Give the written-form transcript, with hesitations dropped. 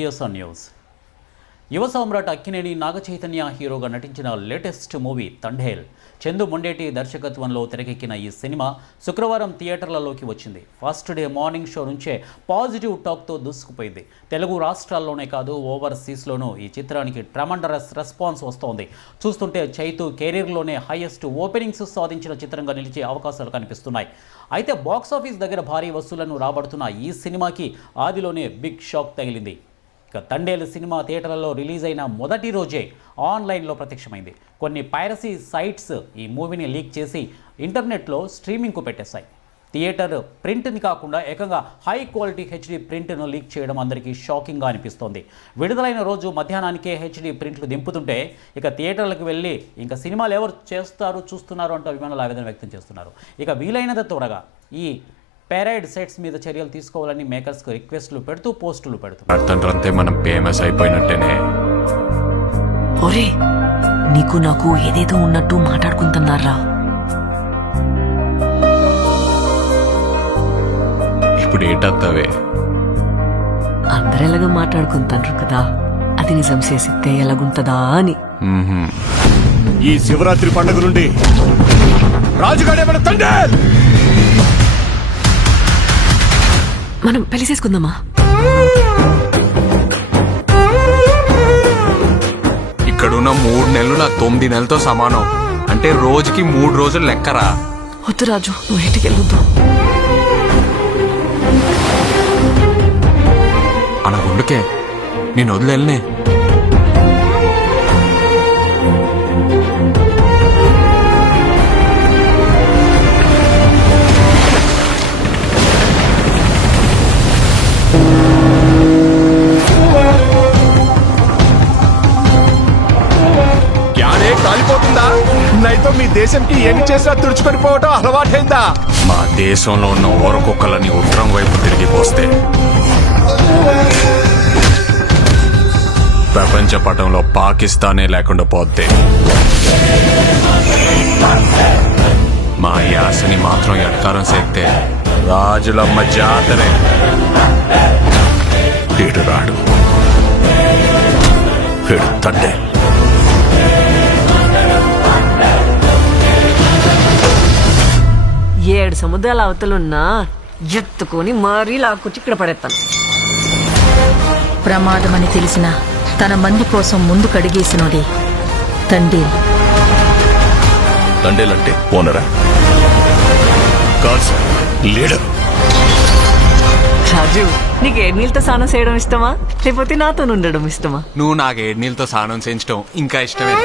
GSR news. యువ సామ్రాట్ అక్కినేని నాగచైతన్య హీరోగా నటించిన లేటెస్ట్ మూవీ తండేల్. చందు మొండేటి దర్శకత్వంలో తెరకెక్కిన ఈ సినిమా శుక్రవారం థియేటర్లలోకి వచ్చింది. ఫస్ట్ డే మార్నింగ్ షో నుంచే పాజిటివ్ టాక్తో దూసుకుపోయింది. తెలుగు రాష్ట్రాల్లోనే కాదు ఓవర్సీస్లోనూ ఈ చిత్రానికి ట్రమండరస్ రెస్పాన్స్ వస్తోంది. చూస్తుంటే చైతు కెరీర్లోనే హైయెస్ట్ ఓపెనింగ్స్ సాధించిన చిత్రంగా నిలిచే అవకాశాలు కనిపిస్తున్నాయి. అయితే బాక్సాఫీస్ దగ్గర భారీ వసూళ్లను రాబడుతున్న ఈ సినిమాకి ఆదిలోనే బిగ్ షాక్ తగిలింది. ఇక తండేలు సినిమా థియేటర్లలో రిలీజ్ అయిన మొదటి రోజే ఆన్లైన్లో ప్రత్యక్షమైంది. కొన్ని పైరసీ సైట్స్ ఈ మూవీని లీక్ చేసి ఇంటర్నెట్లో స్ట్రీమింగ్కు పెట్టేశాయి. థియేటర్ ప్రింట్ని కాకుండా ఏకంగా హై క్వాలిటీ హెచ్డి ప్రింట్ను లీక్ చేయడం అందరికీ షాకింగ్గా అనిపిస్తోంది. విడుదలైన రోజు మధ్యాహ్నానికే హెచ్డి ప్రింట్లు దింపుతుంటే ఇక థియేటర్లకు వెళ్ళి ఇంకా సినిమాలు ఎవరు చూస్తున్నారు అంటూ అభిమానులు ఆవేదన వ్యక్తం చేస్తున్నారు. ఇక వీలైనంత త్వరగా ఈ పెరైడ్ సెట్స్ మీద చర్యలు తీసుకోవాలని మేకర్స్కు రిక్వెస్ట్లు పెడుతూ పోస్టులు పెడుతున్నారు. మనం ఫేమస్ అయిపోయినట్టేనే. ఒరే, నీకు నాకు ఏదేదో ఉన్నట్టు మాట్లాడుకుంటున్నారా? ఇప్పుడు ఏంటత్తావే? అందరెలాగా మాట్లాడుకుంటారు కదా, అది నిజం చేసితే ఎలాగుంటదా అని. ఈ శివరాత్రి పండుగ నుండి రాజుగాడే మన తండేల్. మనం పెళ్లి చేసుకుందామా? ఇక్కడున్న 3 నెలలు నా 9 నెలలతో సమానం. అంటే రోజుకి 3 రోజులు లెక్కరా. వద్దు రాజు, నువ్వు ఇంటికి వెళ్ళొద్దు. అనగుండుకే నేను వదిలేనే. కాలిపోతుందా? నైతో మీ దేశంకి ఏమి చేసినా తుడుచుకొని పోవటం అలవాటైందా? మా దేశంలో ఉన్న ఓరకొక్కలని ఉత్తరం వైపు తిరిగిపోస్తే ప్రపంచ పటంలో పాకిస్తానే లేకుండా పోతే మా యాసని మాత్రం ఎట్కారం చేస్తే రాజులమ్మ జాతరే. వీడు రాడు, వీడు తండే. ఏడు సముద్రాల అవతలున్నా ఎత్తుకొని మరీ లాక్కొచ్చి ఇక్కడ పడేస్తాను. ప్రమాదమని తెలిసిన తన మంది కోసం ముందు కడిగేసినోడే తండేల్. తండేల్ అంటే ఓనరా? కాదు సార్, లీడర్. రాజు, నీకు 7 నీళ్ళతో స్నానం చేయడం ఇష్టమా, లేకపోతే నాతో ఉండడం ఇష్టమా? నువ్వు నాకు 7 నీళ్ళతో స్నానం చేయించడం ఇంకా ఇష్టమే.